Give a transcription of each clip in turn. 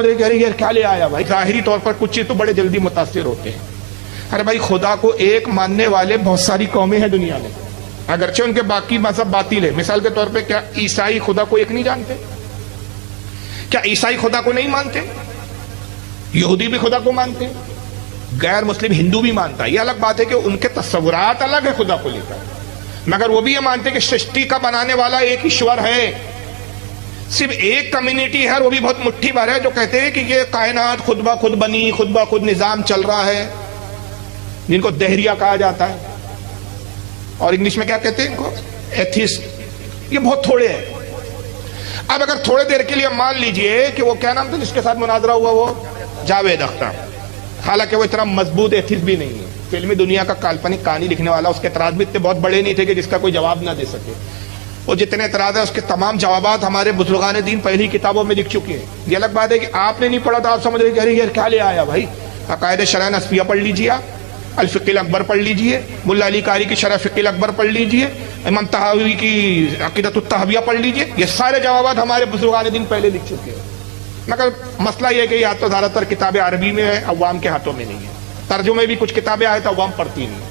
یار کیا لے آیا بھائی؟ ظاہری طور پر کچھ چیز تو بڑے جلدی متاثر ہوتے ہیں. ارے بھائی، خدا کو ایک ماننے والے بہت ساری قومیں ہیں دنیا میں، اگرچہ ان کے باقی مذہب باطل ہے. مثال کے طور پہ کیا عیسائی خدا کو ایک نہیں جانتے؟ کیا عیسائی خدا کو نہیں مانتے؟ یہودی بھی خدا کو مانتے ہیں، غیر مسلم ہندو بھی مانتا ہے. یہ الگ بات ہے کہ ان کے تصورات الگ ہے خدا کو لے کر، مگر وہ بھی یہ مانتے کہ سرشٹی کا بنانے والا ایک ایشور ہے. صرف ایک کمیونٹی ہے، وہ بھی بہت مٹھی بھر ہے، جو کہتے ہیں کہ یہ کائنات خود بخود بنی، خود بخود نظام چل رہا ہے، جن کو دہریہ کہا جاتا ہے، اور انگلش میں کیا کہتے ہیں ان کو؟ ایتھیسٹ. یہ بہت تھوڑے ہیں. اب اگر تھوڑے دیر کے لیے مان لیجئے کہ وہ کیا نام تھا جس کے ساتھ مناظرہ ہوا، وہ جاوید اختر، حالانکہ وہ اتنا مضبوط ایتھیسٹ بھی نہیں ہے، فلمی دنیا کا کالپنک کہانی لکھنے والا، اس کے اعتراض بھی اتنے بہت بڑے نہیں تھے کہ جس کا کوئی جواب نہ دے سکے. وہ جتنے اعتراض ہیں اس کے تمام جوابات ہمارے بزرگان دین پہلی کتابوں میں لکھ چکے ہیں. یہ الگ بات ہے کہ آپ نے نہیں پڑھا تو آپ سمجھ رہے کہ ارے یار کیا لے آیا بھائی. عقائد شرح نسبیہ پڑھ لیجیے، الفقہ الاکبر پڑھ لیجیے، ملا علی قاری کی شرح فقہ الاکبر پڑھ لیجیے، امام طحاوی کی عقیدۃ الطحاویہ پڑھ لیجیے. یہ سارے جوابات ہمارے بزرگان دین پہلے لکھ چکے ہیں. مگر مسئلہ یہ ہے کہ یا تو زیادہ تر کتابیں عربی میں ہے، عوام کے ہاتھوں میں نہیں ہے. ترجمے بھی کچھ کتابیں آئے تو عوام پڑھتی نہیں.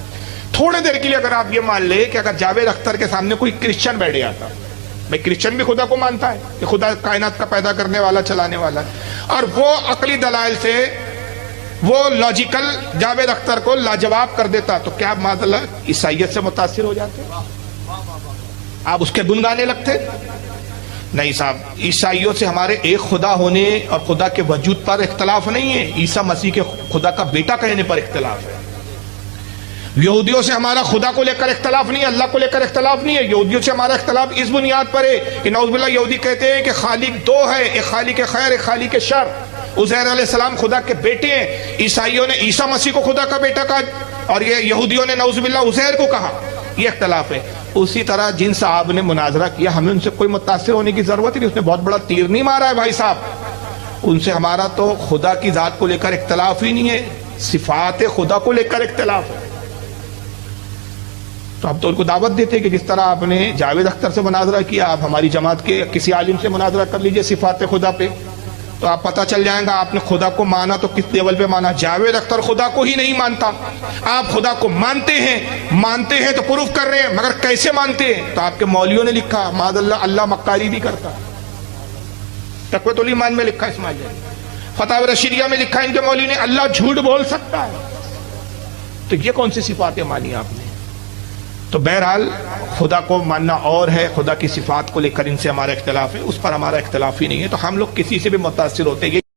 تھوڑے دیر کے لیے اگر آپ یہ مان لیں کہ اگر جاوید اختر کے سامنے کوئی کرسچن بیٹھ جاتا، بھائی کرسچن بھی خدا کو مانتا ہے کہ خدا کائنات کا پیدا کرنے والا، چلانے والا ہے، اور وہ عقلی دلائل سے وہ لاجیکل جاوید اختر کو لاجواب کر دیتا، تو کیا معاذ اللہ عیسائیت سے متاثر ہو جاتے؟ آپ اس کے گن گانے لگتے؟ نہیں صاحب، عیسائیوں سے ہمارے ایک خدا ہونے اور خدا کے وجود پر اختلاف نہیں ہے، عیسیٰ مسیح کے خدا کا بیٹا کہنے پر اختلاف ہے. یہودیوں سے ہمارا خدا کو لے کر اختلاف نہیں ہے، اللہ کو لے کر اختلاف نہیں ہے. یہودیوں سے ہمارا اختلاف اس بنیاد پر ہے کہ نعوذ باللہ یہودی کہتے ہیں کہ خالق دو ہے، ایک خالق خیر، ایک خالق شر. عزیر علیہ السلام خدا کے بیٹے ہیں. عیسائیوں نے عیسیٰ مسیح کو خدا کا بیٹا کہا، اور یہ یہودیوں نے نعوذ باللہ عزیر کو کہا. یہ اختلاف ہے. اسی طرح جن صاحب نے مناظرہ کیا، ہمیں ان سے کوئی متاثر ہونے کی ضرورت نہیں. اس نے بہت بڑا تیر نہیں مارا ہے بھائی صاحب. ان سے ہمارا تو خدا کی ذات کو لے کر اختلاف ہی نہیں ہے، صفات خدا کو لے کر اختلاف ہے. تو اب تو ان کو دعوت دیتے کہ جس طرح آپ نے جاوید اختر سے مناظرہ کیا، آپ ہماری جماعت کے کسی عالم سے مناظرہ کر لیجئے صفات خدا پہ، تو آپ پتہ چل جائیں گا آپ نے خدا کو مانا تو کس لیول پہ مانا. جاوید اختر خدا کو ہی نہیں مانتا. آپ خدا کو مانتے ہیں تو پروف کر رہے ہیں، مگر کیسے مانتے ہیں؟ تو آپ کے مولویوں نے لکھا، معاذ اللہ، اللہ مکاری بھی کرتا. تقویۃ الایمان میں لکھا، اسماعیل فتاوی رشیدیہ میں لکھا ان کے مولوی نے، اللہ جھوٹ بول سکتا ہے. تو یہ کون سی صفاتیں مانی آپ نے؟ تو بہرحال خدا کو ماننا اور ہے، خدا کی صفات کو لے کر ان سے ہمارا اختلاف ہے، اس پر ہمارا اختلاف ہی نہیں ہے. تو ہم لوگ کسی سے بھی متاثر ہوتے ہیں.